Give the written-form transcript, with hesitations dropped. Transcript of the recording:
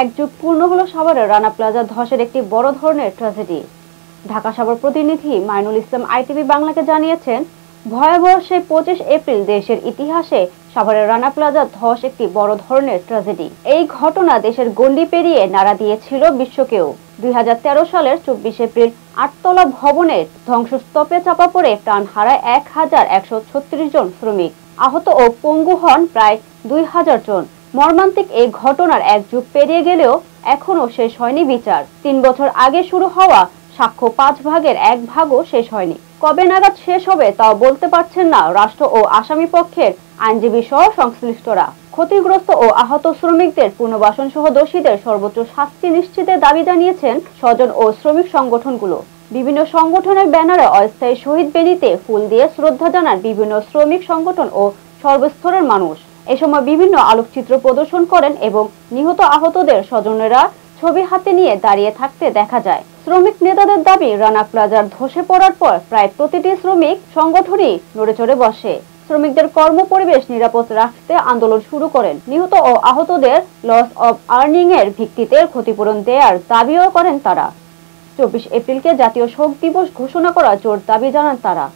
এক যুগ পূর্ণ হলো সাভারের রানা প্লাজা ধসের একটি বড় ধরনের ট্র্যাজেডি। ঢাকা সাভার প্রতিনিধি মাইনুল ইসলাম আইটিভি বাংলাকে জানিয়েছেন, ভয়াবহ সেই 25 এপ্রিল দেশের ইতিহাসে সাভারের রানা প্লাজা ধস একটি বড় ধরনের ট্র্যাজেডি। এই ঘটনা দেশের গণ্ডি পেরিয়ে নাড়া দিয়েছিল বিশ্বকেও। 2013 সালের 24 এপ্রিল 8তলা ভবনের ধ্বংসস্তূপে চাপা পড়ে প্রাণ হারায় 1136 জন শ্রমিক, আহত ও পঙ্গু হন প্রায় 2000 জন। মর্মান্তিক এই ঘটনার এক যুগ পেরিয়ে গেলেও এখনো শেষ হয়নি বিচার। 3 বছর আগে শুরু হওয়া সাক্ষ্য 5 ভাগের 1 ভাগও শেষ হয়নি। কবে নাগাদ শেষ হবে তাও বলতে পারছেন না রাষ্ট্র ও আসামি পক্ষের আইনজীবী সহ সংশ্লিষ্টরা। ক্ষতিগ্রস্ত ও আহত শ্রমিকদের পুনর্বাসন সহ দোষীদের সর্বোচ্চ শাস্তি নিশ্চিতের দাবি জানিয়েছেন স্বজন ও শ্রমিক সংগঠনগুলো। বিভিন্ন সংগঠনের ব্যানারে অস্থায়ী শহীদ বেদিতে ফুল দিয়ে শ্রদ্ধা জানান বিভিন্ন শ্রমিক সংগঠন ও সর্বস্তরের মানুষ। এ সময় বিভিন্ন আলোকচিত্র প্রদর্শন করেন এবং নিহত আহতদের স্বজনেরা ছবি হাতে নিয়ে দাঁড়িয়ে থাকতে দেখা যায়। শ্রমিক নেতাদের দাবি, রানা প্লাজার ধসে পড়ার পর প্রায় প্রতিটি শ্রমিক সংগঠনই নড়েচড়ে বসে শ্রমিকদের কর্ম পরিবেশ নিরাপদ রাখতে আন্দোলন শুরু করেন। নিহত ও আহতদের লস অব আর্নিং এর ভিত্তিতে ক্ষতিপূরণ দেওয়ার দাবিও করেন তারা। 24 এপ্রিলকে জাতীয় শোক দিবস ঘোষণা করার জোর দাবি জানান তারা।